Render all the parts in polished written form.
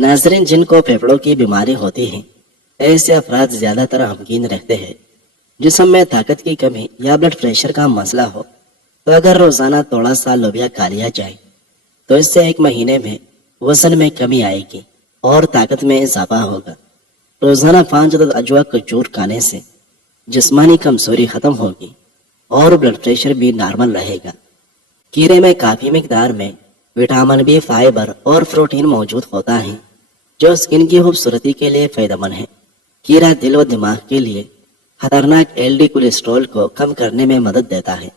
ناظرین، جن کو پھیپھڑوں کی بیماری ہوتی ہے ایسے افراد زیادہ تر غمگین رہتے ہیں۔ جسم میں طاقت کی کمی یا بلڈ پریشر کا مسئلہ ہو تو اگر روزانہ تھوڑا سا لوبیا کھا لیا جائے تو اس سے 1 مہینے میں وزن میں کمی آئے گی اور طاقت میں اضافہ ہوگا۔ روزانہ 5 عدد اجوا کھجور کھانے سے جسمانی کمزوری ختم ہوگی اور بلڈ پریشر بھی نارمل رہے گا۔ کھیرے میں کافی مقدار میں وٹامن بی، فائبر اور پروٹین موجود ہوتا ہے جو سکن کی خوبصورتی کے لیے فائدہ مند ہے۔ کھیرا دل و دماغ کے لیے خطرناک LD کولیسٹرول کو کم کرنے میں مدد دیتا ہے۔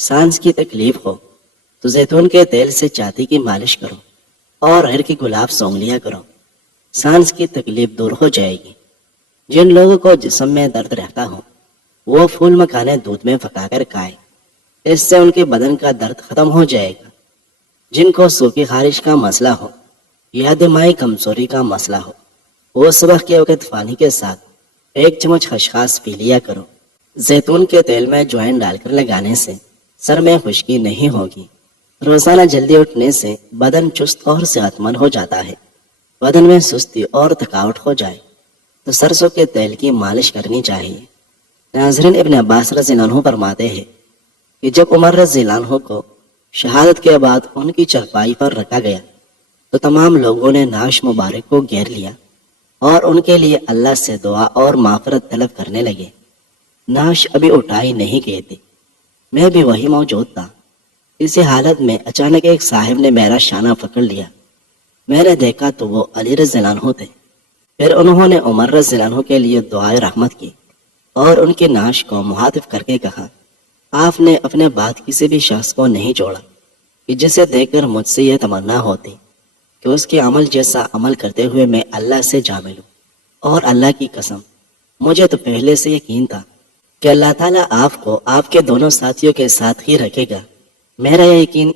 سانس کی تکلیف ہو تو زیتون کے تیل سے چھاتی کی مالش کرو اور ہر کی گلاب سونگ لیا کرو، سانس کی تکلیف دور ہو جائے گی۔ جن لوگوں کو جسم میں درد رہتا ہو وہ پھول مکھانے دودھ میں پکا کر کھائے، اس سے ان کے بدن کا درد ختم ہو جائے گا۔ جن کو سوکھی خارش کا مسئلہ ہو یا دماغی کمزوری کا مسئلہ ہو وہ صبح کے وقت پانی کے ساتھ 1 چمچ خشخاش پی لیا کرو۔ زیتون کے تیل میں جوائن ڈال کر لگانے سے سر میں خشکی نہیں ہوگی۔ روزانہ جلدی اٹھنے سے بدن چست اور صحت مند ہو جاتا ہے۔ بدن میں سستی اور تھکاوٹ ہو جائے تو سرسوں کے تیل کی مالش کرنی چاہیے۔ ناظرین، ابن عباس رضی اللہ عنہ فرماتے ہیں کہ جب عمر رضی اللہ عنہ کو شہادت کے بعد ان کی چرپائی پر رکھا گیا تو تمام لوگوں نے نعش مبارک کو گھیر لیا اور ان کے لیے اللہ سے دعا اور معافرت طلب کرنے لگے۔ نعش ابھی اٹھائی نہیں گئی تھی، میں بھی وہی موجود تھا۔ اسی حالت میں اچانک ایک صاحب نے میرا شانہ پکڑ لیا، میں نے دیکھا تو وہ علی رضی اللہ عنہ تھے۔ پھر انہوں نے عمر رضی اللہ عنہ کے لیے دعائے رحمت کی اور ان کی نعش کو مخاطب کر کے کہا، آپ نے اپنے بعد کسی بھی شخص کو نہیں چھوڑا کہ جسے دیکھ کر مجھ سے یہ تمنا ہوتی کہ اس کے عمل جیسا عمل کرتے ہوئے میں اللہ سے جا ملوں، اور اللہ کی قسم مجھے تو پہلے سے یقین تھا کہ اللہ تعالیٰ آپ کو آپ کے دونوں ساتھیوں کے ساتھ ہی رکھے گا۔ میرا یہ یقین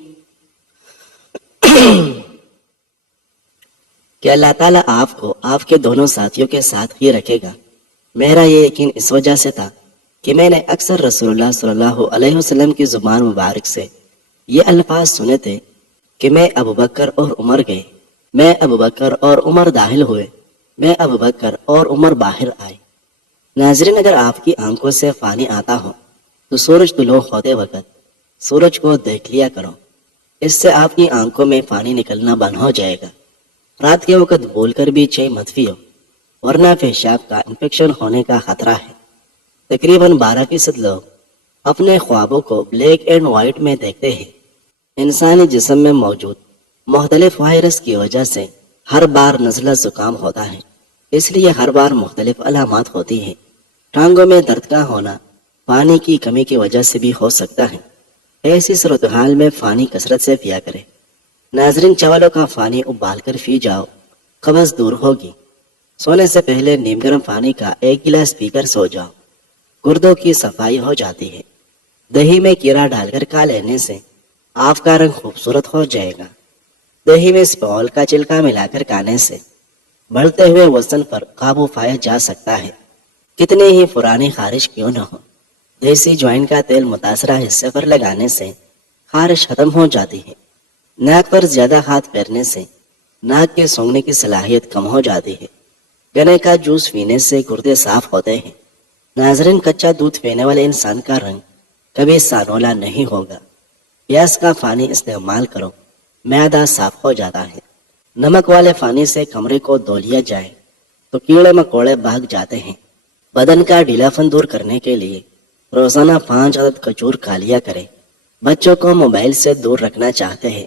کہ اللہ تعالیٰ آپ کو آپ کے دونوں ساتھیوں کے ساتھ ہی رکھے گا، میرا یہ یقین اس وجہ سے تھا کہ میں نے اکثر رسول اللہ صلی اللہ علیہ وسلم کی زبان مبارک سے یہ الفاظ سنے تھے کہ میں ابوبکر اور عمر گئے، میں ابوبکر اور عمر داخل ہوئے، میں ابوبکر اور عمر باہر آئے۔ ناظرین، اگر آپ کی آنکھوں سے پانی آتا ہو تو سورج طلوع ہوتے وقت سورج کو دیکھ لیا کرو، اس سے آپ کی آنکھوں میں پانی نکلنا بند ہو جائے گا۔ رات کے وقت بول کر بھی چائے مت پیو ورنہ پیشاب کا انفیکشن ہونے کا خطرہ ہے۔ تقریباً 12% لوگ اپنے خوابوں کو بلیک اینڈ وائٹ میں دیکھتے ہیں۔ انسانی جسم میں موجود مختلف وائرس کی وجہ سے ہر بار نزلہ زکام ہوتا ہے، اس لیے ہر بار مختلف علامات ہوتی ہیں۔ ٹانگوں میں درد کا ہونا پانی کی کمی کی وجہ سے بھی ہو سکتا ہے۔ ایسی صورتحال میں پانی کثرت سے پیا کرے۔ ناظرین، چاولوں کا پانی ابال کر پی جاؤ، قبض دور ہوگی۔ سونے سے پہلے نیم گرم پانی کا 1 گلاس پی کر سو جاؤ، گردوں کی صفائی ہو جاتی ہے۔ دہی میں کیڑا ڈال کر کھا لینے سے آپ کا رنگ خوبصورت ہو جائے گا۔ دہی میں سپول کا چلکا ملا کر کھانے سے بڑھتے ہوئے وزن پر قابو پایا جا سکتا ہے۔ کتنی ہی پرانی خارش کیوں نہ ہو، دیسی جوائن کا تیل متاثرہ حصے پر لگانے سے خارش ختم ہو جاتی ہے۔ ناک پر زیادہ ہاتھ پھیرنے سے ناک کے سونگنے کی صلاحیت کم ہو جاتی ہے۔ گنے کا جوس پینے سے گردے صاف ہوتے ہیں۔ ناظرین، کچا دودھ پینے والے انسان کا رنگ کبھی سانولا نہیں ہوگا۔ پیاز کا پانی استعمال کرو، معدہ صاف ہو جاتا ہے۔ نمک والے پانی سے کمرے کو دھو لیا جائے تو کیڑے مکوڑے بھاگ جاتے ہیں۔ بدن کا ڈھیلا پن دور کرنے کے لیے روزانہ 5 عدد کھجور کھا لیا کرے۔ بچوں کو موبائل سے دور رکھنا چاہتے ہیں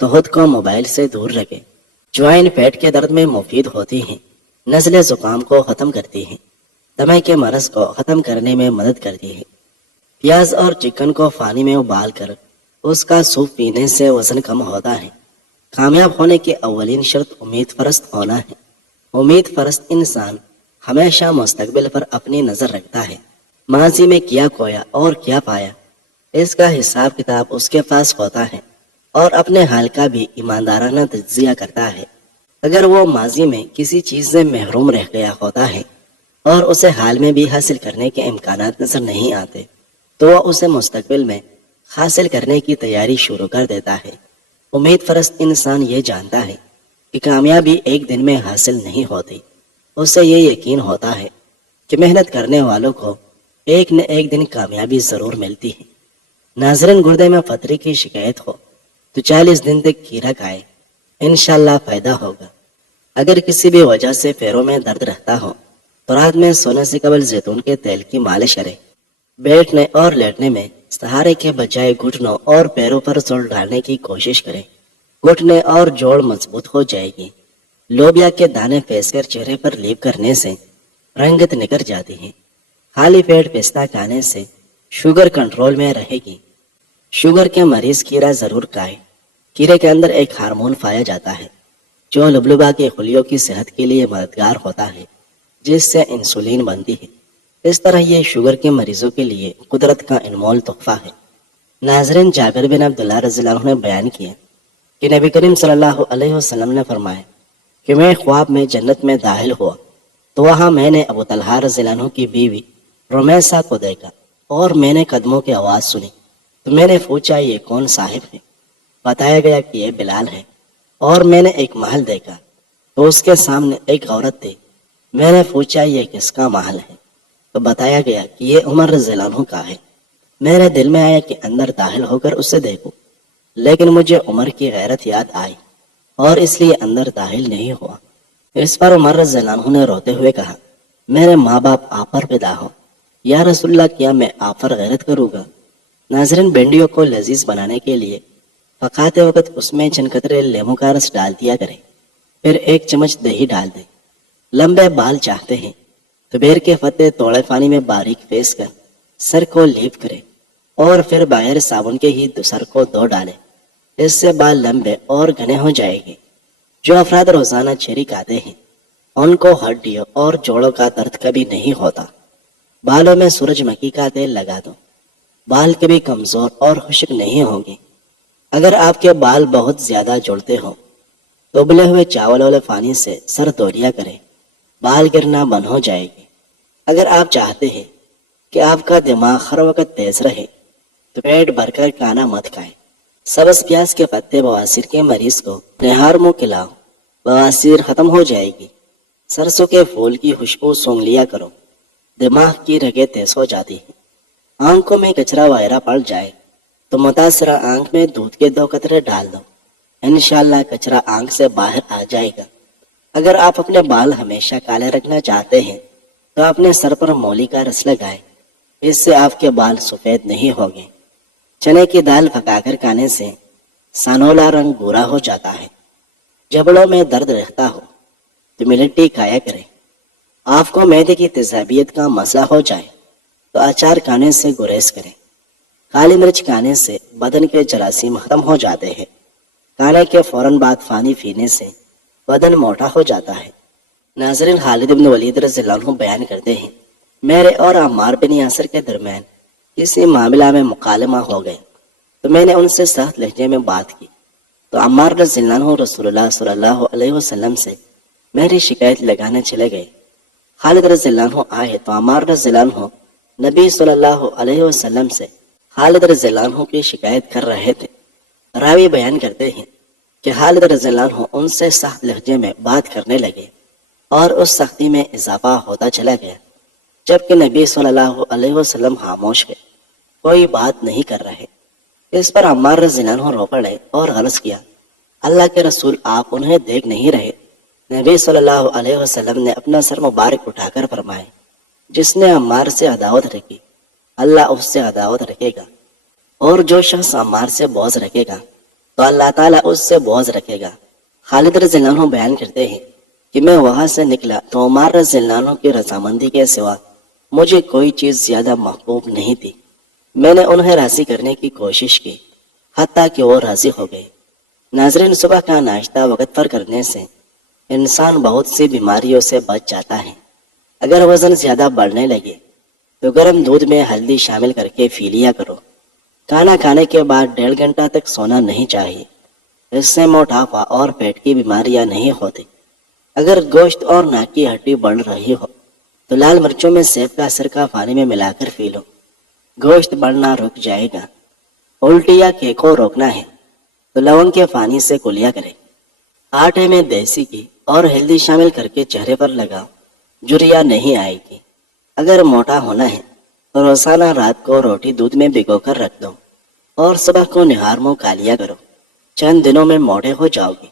تو خود کو موبائل سے دور رکھے۔ جوائن پیٹ کے درد میں مفید ہوتی ہیں، نزلے زکام کو ختم کرتی ہیں، دمے کے مرض کو ختم کرنے میں مدد کرتی ہے۔ پیاز اور چکن کو پانی میں ابال کر اس کا سوپ پینے سے وزن کم ہوتا ہے۔ کامیاب ہونے کی اولین شرط امید پرست ہونا ہے۔ امید پرست انسان ہمیشہ مستقبل پر اپنی نظر رکھتا ہے۔ ماضی میں کیا کھویا اور کیا پایا، اس کا حساب کتاب اس کے پاس ہوتا ہے اور اپنے حال کا بھی ایماندارانہ تجزیہ کرتا ہے۔ اگر وہ ماضی میں کسی چیز سے محروم رہ گیا ہوتا ہے اور اسے حال میں بھی حاصل کرنے کے امکانات نظر نہیں آتے تو وہ اسے مستقبل میں حاصل کرنے کی تیاری شروع کر دیتا ہے۔ امید پرست انسان یہ جانتا ہے کہ کامیابی ایک دن میں حاصل نہیں ہوتی، اس سے یہ یقین ہوتا ہے کہ محنت کرنے والوں کو ایک نہ ایک دن کامیابی ضرور ملتی ہے۔ ناظرین، گردے میں پتھری کی شکایت ہو تو 40 دن تک کھیرا کھائے، انشاءاللہ فائدہ ہوگا۔ اگر کسی بھی وجہ سے پیروں میں درد رہتا ہو تو رات میں سونے سے قبل زیتون کے تیل کی مالش کرے۔ بیٹھنے اور لیٹنے میں سہارے کے بجائے گھٹنوں اور پیروں پر زور ڈالنے کی کوشش کریں۔ گھٹنے اور جوڑ مضبوط ہو جائے گی۔ لوبیا کے دانے پیس کر چہرے پر لیپ کرنے سے رنگت نکل جاتی ہے۔ خالی پیٹ پستہ کھانے سے شوگر کنٹرول میں رہے گی۔ شوگر کے مریض کھیرا ضرور کھائیں۔ کھیرے کے اندر ایک ہارمون پایا جاتا ہے جو لبلبا کے خلیوں کی صحت کے لیے مددگار ہوتا ہے، جس سے انسولین بنتی ہے۔ اس طرح یہ شوگر کے مریضوں کے لیے قدرت کا انمول تحفہ ہے۔ ناظرین، جابر بن عبداللہ رضی اللہ عنہ نے بیان کیا کہ نبی کریم صلی اللہ علیہ وسلم نے فرمایا کہ میں خواب میں جنت میں داخل ہوا تو وہاں میں نے ابو طلحہ رضی اللہ عنہ کی بیوی رمیسہ کو دیکھا اور میں نے قدموں کی آواز سنی تو میں نے پوچھا یہ کون صاحب ہے؟ بتایا گیا کہ یہ بلال ہے۔ اور میں نے ایک محل دیکھا تو اس کے سامنے ایک عورت تھی۔ میں نے پوچھا یہ کس کا محل ہے؟ تو بتایا گیا کہ یہ عمر رضی اللہ عنہ کا ہے۔ میرے دل میں آیا کہ اندر داخل ہو کر اسے دیکھوں، لیکن مجھے عمر کی غیرت یاد آئی اور اس لیے اندر داخل نہیں ہوا۔ اس پر عمر رضی اللہ عنہ نے روتے ہوئے کہا، میرے ماں باپ آپ پر پیدا ہو، یا رسول اللہ کیا میں آپ پر غیرت کروں گا؟ ناظرین، بھنڈیوں کو لذیذ بنانے کے لیے پکاتے وقت اس میں چند قطرے لیموں کا رس ڈال دیا کریں، پھر 1 چمچ دہی ڈال دیں۔ لمبے بال چاہتے ہیں تو بیر کے پتے توڑے پانی میں باریک پیس کر سر کو لیپ کریں اور پھر بغیر صابن کے ہی سر کو دھو ڈالیں۔ اس سے بال لمبے اور گھنے ہو جائیں گے۔ جو افراد روزانہ چیری کھاتے ہیں ان کو ہڈیوں اور جوڑوں کا درد کبھی نہیں ہوتا۔ بالوں میں سورج مکھی کا تیل لگا دو، بال کبھی کمزور اور خشک نہیں ہوں گے۔ اگر آپ کے بال بہت زیادہ جڑتے ہوں تو ابلے ہوئے چاول والے پانی سے سر دھو لیا کریں، بال گرنا بند ہو جائے گی۔ اگر آپ چاہتے ہیں کہ آپ کا دماغ ہر وقت تیز رہے تو پیٹ بھر کر کھانا مت کھائیں۔ سبز پیاز کے پتے بواسیر کے مریض کو نہار منہ کھلاؤ، بواسیر ختم ہو جائے گی۔ سرسوں کے پھول کی خوشبو سونگھ لیا کرو، دماغ کی رگیں تیز ہو جاتی ہیں۔ آنکھوں میں کچرا وغیرہ پڑ جائے تو متاثرہ آنکھ میں دودھ کے 2 قطرے ڈال دو، انشاءاللہ کچرا آنکھ سے باہر آ جائے گا۔ اگر آپ اپنے بال ہمیشہ کالے رکھنا چاہتے ہیں تو اپنے سر پر مولی کا رس لگائیں، اس سے آپ کے بال سفید نہیں ہوں گے۔ چنے کی دال پکا کر کھانے سے سانولا رنگ بھورا ہو جاتا ہے۔ جبڑوں میں درد رہتا ہو تو ملٹی کھایا کریں۔ آپ کو معدے کی تیزابیت کا مسئلہ ہو جائے تو اچار کھانے سے گریز کریں۔ کالی مرچ کھانے سے بدن کے جراثیم ختم ہو جاتے ہیں۔ کھانے کے فوراً بعد پانی پینے سے بدن موٹا ہو جاتا ہے۔ ناظرین، خالد بن ولید رضی اللہ عنہ بیان کرتے ہیں، میرے اور عمار بن یاسر کے درمیان کسی معاملہ میں مکالمہ ہو گئے تو میں نے ان سے سخت لہجے میں بات کی تو عمار رضی اللہ عنہ رسول اللہ صلی اللہ علیہ وسلم سے میری شکایت لگانے چلے گئے۔ خالد رضی اللہ عنہ آئے تو عمار رضی اللہ عنہ نبی صلی اللہ علیہ وسلم سے خالد رضی اللہ عنہ کی شکایت کر رہے تھے۔ راوی بیان کرتے ہیں کہ خالد رضی اللہ عنہ ان سے سخت لہجے میں بات کرنے لگے اور اس سختی میں اضافہ ہوتا چلا گیا، جبکہ نبی صلی اللہ علیہ وسلم خاموش گئے، کوئی بات نہیں کر رہے۔ اس پر عمار رضی اللہ عنہ رو پڑے اور عرض کیا، اللہ کے رسول، آپ انہیں دیکھ نہیں رہے؟ نبی صلی اللہ علیہ وسلم نے اپنا سر مبارک اٹھا کر فرمائے، جس نے عمار سے عداوت رکھی اللہ اس سے عداوت رکھے گا، اور جو شخص عمار سے بغض رکھے گا تو اللہ تعالیٰ اس سے بغض رکھے گا۔ خالد رضی اللہ عنہ بیان کرتے ہیں کہ میں وہاں سے نکلا تو عمار رضی اللہ عنہ کی رضامندی کے سوا مجھے کوئی چیز زیادہ محبوب نہیں تھی۔ میں نے انہیں راضی کرنے کی کوشش کی، حتیٰ کہ وہ راضی ہو گئے۔ ناظرین، صبح کا ناشتہ وقت پر کرنے سے انسان بہت سی بیماریوں سے بچ جاتا ہے۔ اگر وزن زیادہ بڑھنے لگے تو گرم دودھ میں ہلدی شامل کر کے پی لیا کرو۔ کھانا کھانے کے بعد 1.5 گھنٹہ تک سونا نہیں چاہیے، اس سے موٹاپا اور پیٹ کی بیماریاں نہیں ہوتی۔ اگر گوشت اور ناک کی ہڈی بڑھ رہی ہو تو لال مرچوں میں سیب کا سرکہ پانی میں ملا کر پی لو، گوشت بڑھنا رک جائے گا۔ الٹی یا کیک کو روکنا ہے تو لونگ کے پانی سے کلیا کریں۔ آٹے میں دیسی گھی اور ہلدی شامل کر کے چہرے پر لگاؤ، جھریاں نہیں آئے گی۔ اگر موٹا ہونا ہے تو روزانہ رات کو روٹی دودھ میں بھگو کر رکھ دو اور صبح کو نہار منہ کھا لیا کرو، چند دنوں میں موٹے ہو جاؤ گے۔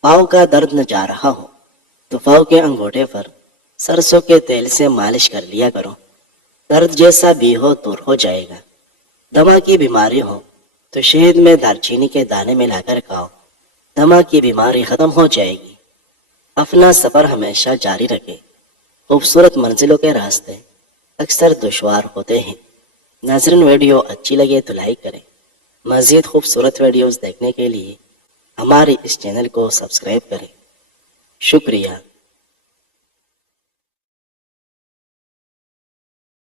پاؤں کا درد نہ جا رہا ہو تو پاؤں کے انگوٹھے پر سرسوں کے تیل سے مالش کر لیا کرو، درد جیسا بھی ہو دور ہو جائے گا۔ دمہ کی بیماری ہو تو شہد میں دارچینی کے دانے ملا کر کھاؤ، دمہ کی بیماری ختم ہو جائے گی۔ اپنا سفر ہمیشہ جاری رکھے۔ خوبصورت منزلوں کے راستے اکثر دشوار ہوتے ہیں۔ ناظرین، ویڈیو اچھی لگے تو لائک کریں۔ مزید خوبصورت ویڈیوز دیکھنے کے لیے ہمارے اس چینل کو سبسکرائب کریں۔ شکریہ۔